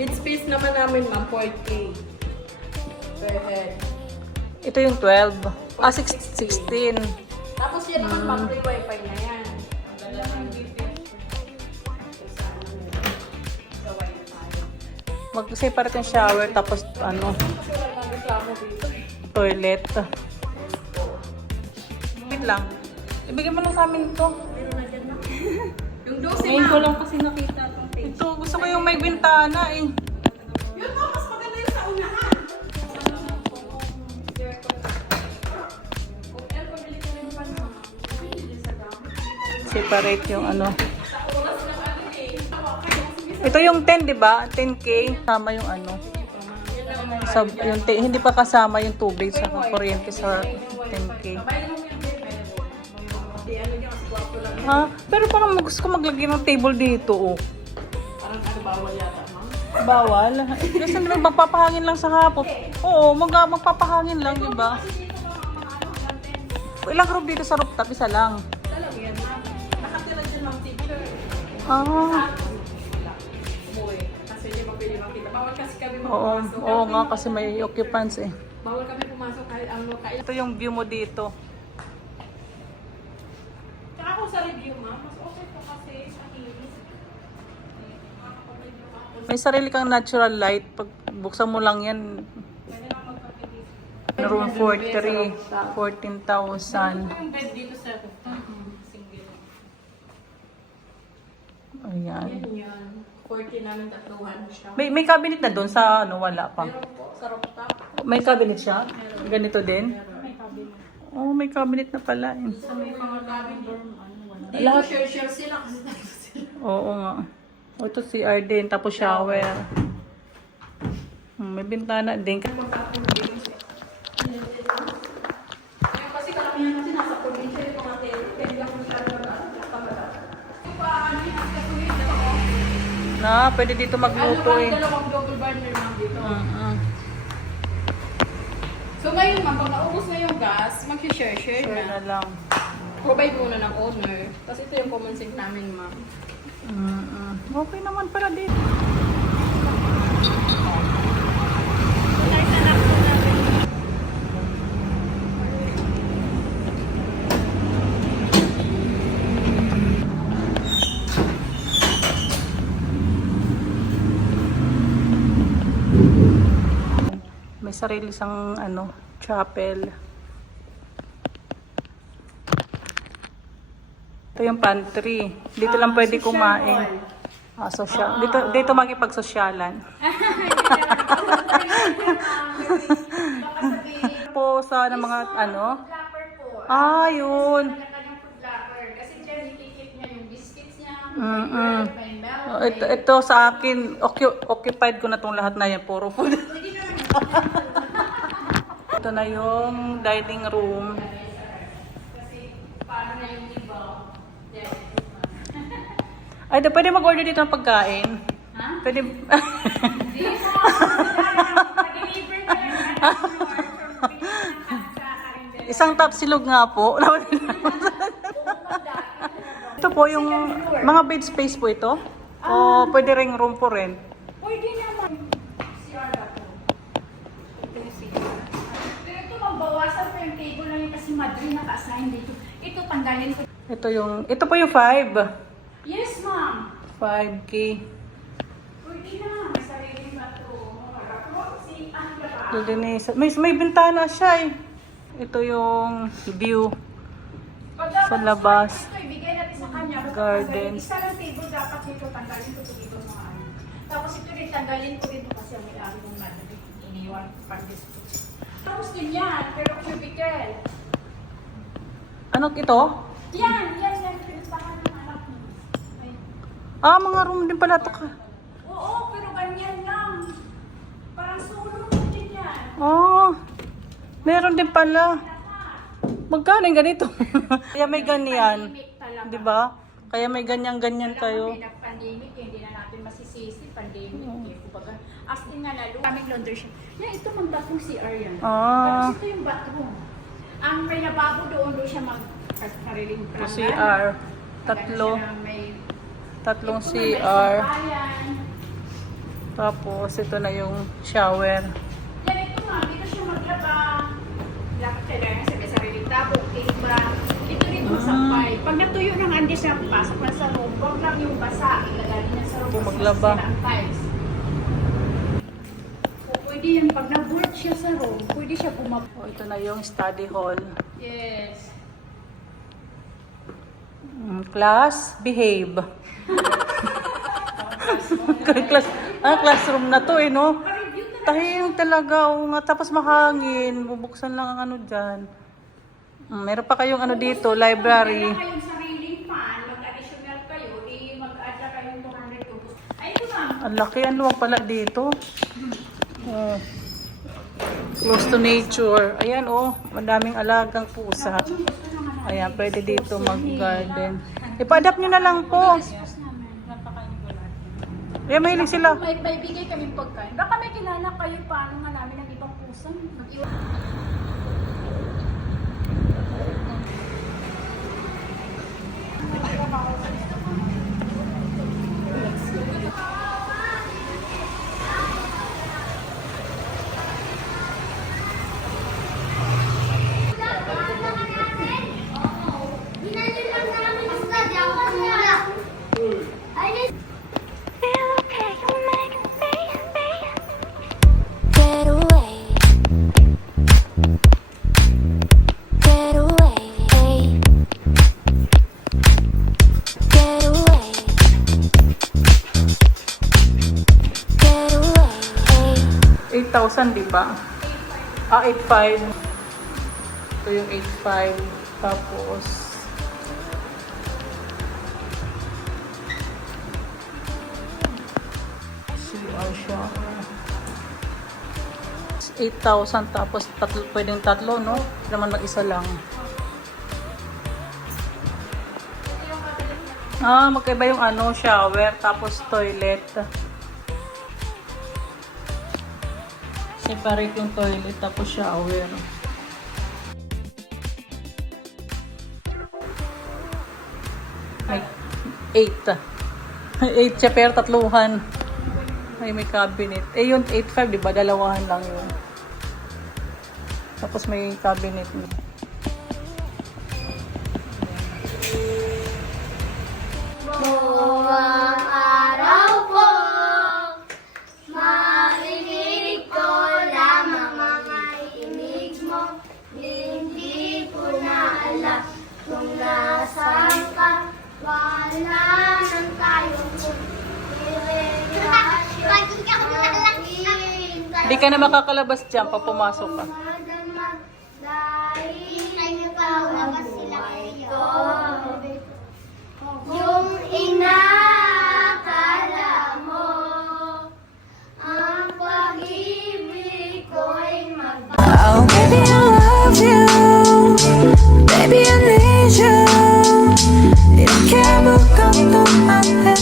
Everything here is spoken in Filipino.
Bed space naman namin, ma'am, 4K. Per head. Ito yung 12. 16. Tapos yan naman, ma'am, free wifi na yan. Ang ganda ng sa wifi. Mag-separate yung shower, tapos ano, Kasi wala nang reklamo dito. toilet. Wait lang. Ibigay mo lang sa amin to. Meron na dyan, ma'am. Yung 12, Ngayon ko ma'am. lang kasi nakita itong page. Ito, gusto ko yung may bintana eh. Yun po, mas maganda yung sa unahan. Separate yung ano. Ito yung 10, di ba? 10K. Kasama yung ano. Yung hindi pa kasama yung tubig sa kuryente sa 10K. Ha? Pero parang gusto ko maglagay ng table dito, oh. Parang ano, bawal yata, ma'am. Bawal. Kasi naman magpapahangin lang sa hapon. Oo, magpapahangin lang, di ba? Ilang room dito sa rooftop? Isa lang. Talaga yan, ma'am. Nakatira dyan, ma'am, teacher. Ah. Umuwi. Kasi hindi mapili makita. Bawal kasi kami Oo, magpumasok. oo nga kasi may occupants eh. Bawal kami pumasok kahit ang kail. Ito yung view mo dito. Tsaka kung sa review, ma'am, mas okay po kasi sa kilis. May sarili kang natural light. Pag buksan mo lang yan, Pwede lang magpapilis. room 43, 14,000. Yung bed dito sa rooftop. Single. Ayan. Yan yan. 40 namin tatluhan siya. May cabinet na doon sa ano, wala pa. Meron po sa rooftop. May cabinet siya? Ganito din? May cabinet. Oh, may cabinet na pala eh. Sa may mga cabin dorm, ano, wala. Dito Lahat- share sila kasi tayo sila. Oo nga. O, ito CR din, tapos shower. May bintana din. Ngayon kasi kalamihan kasi nasa probinsya yung mga tele. Kaya lang kung saan mag-ano. Yung paano yung nasa kuwita ko. Na, pwede dito magluto eh. Dalawang double burner lang dito. Mm-mm. So ngayon ma'am, pag naubos na yung gas, mag-share Sure na na. lang. Provide muna ng owner. Kasi ito yung common sink namin ma'am. Mm-mm. Okay naman pala dito. May sarili sang ano, chapel. Ito yung pantry. Dito lang pwede kumain. Social. Dito makipag-sosyalan. Po sa ng mga ano? Yun. Kasi dyan, itikip niya yung biscuits niya, Mm-mm. may milk, Ito sa akin, occupied ko na tong lahat na yan. Puro food. Ito na yung dining room. kasi paano na yung iba. Ay, pwede mag-order dito ng pagkain. Ha? Pwede. Hindi po. Mag-deliver na lang. Isang top silog nga po. Ito po yung mga bed space po ito. O pwede ring room po rin. Pwede naman. CR ba po? Ito yung CR. Pero ito, magbawasan pa yung table lang yun kasi Madrid naka-assign dito. Ito, tanggalin ko. Ito po yung 5. Yes, ma'am. 5K. Pwede na. May sarili ba ito? May bintana siya eh. Ito yung view sa labas. Ito, ibigay natin sa kanya. Garden. Isa lang table dapat dito. Tanggalin ko ito dito mga ano. Tapos ito rin, tanggalin ko dito kasi ang may-ari ng Madrid. Iniwan pang display. Tapos din yan, pero cubicle. Ano ito? Yan. Pinuntahan ng anak mo. Ay. Mga room din pala ito. Oo, pero ganyan lang. Parang solo din yan. Meron din pala. Magkano yung ganito? Kaya may ganyan. Pandemic talaga. Di ba? Kaya may ganyan-ganyan kayo. Pandemic, hindi na natin masisisi. Pandemic, kumbaga. As in nga lalo. Kaming laundry siya. Yan, ito mang batong CR yan. Tapos ito yung bathroom. Ang may lababo doon siya mag-sariling prangan. CR. Tatlong CR. Tapos, ito na yung shower. Ganito nga, dito siya maglaba. Dapat kailangan sa sariling tabo, timba. Dito rin yung sampay. Pag natuyo ng andis na pasok na sa room, huwag lang yung basa. Ilagay na sa room. Kung kasi maglaba. sila ang tiles. O, pwede yan. Pag na-board siya sa room, pwede siya Oh, ito na yung study hall. Yes. Class, behave. Classroom na to eh, no? Tahimik talaga, oo nga. Tapos mahangin, bubuksan lang ang ano dyan. Meron pa kayong ano dito, library. Kung kayong sariling fan, mag-additional kayo, mag-add na kayong 200 euros. Ay, ito ma'am. Ang laki, ang luwag pala dito. Oh. Close to nature. Ayan, oh, madaming alagang pusa. Ayan, pwede dito mag-garden. Ipa-adapt nyo na lang po. Ayan, mahilig sila. May bigay kaming pagkain. Baka may kilala kayo paano nga namin ang ibang pusang. Get away. Get away. Get away. Get away. 8,000, di ba? 8,500. Ito yung 8,500. Tapos, CR siya. 8,000 tapos pwedeng tatlo, no? Hindi naman mag-isa lang. Magkaiba yung ano, shower, tapos toilet. Separate yung toilet, tapos shower. May 8. 8 siya, pero tatluhan. May cabinet. Eh, yung 8,500, di ba? Dalawahan lang yun. Tapos may cabinet. Buwang araw po, marinig ko lamang mga inig mo. Hindi ko na alam kung nasaan ka. Wala nang tayong Hindi ka na makakalabas dyan pag pumasok ka. Yung ina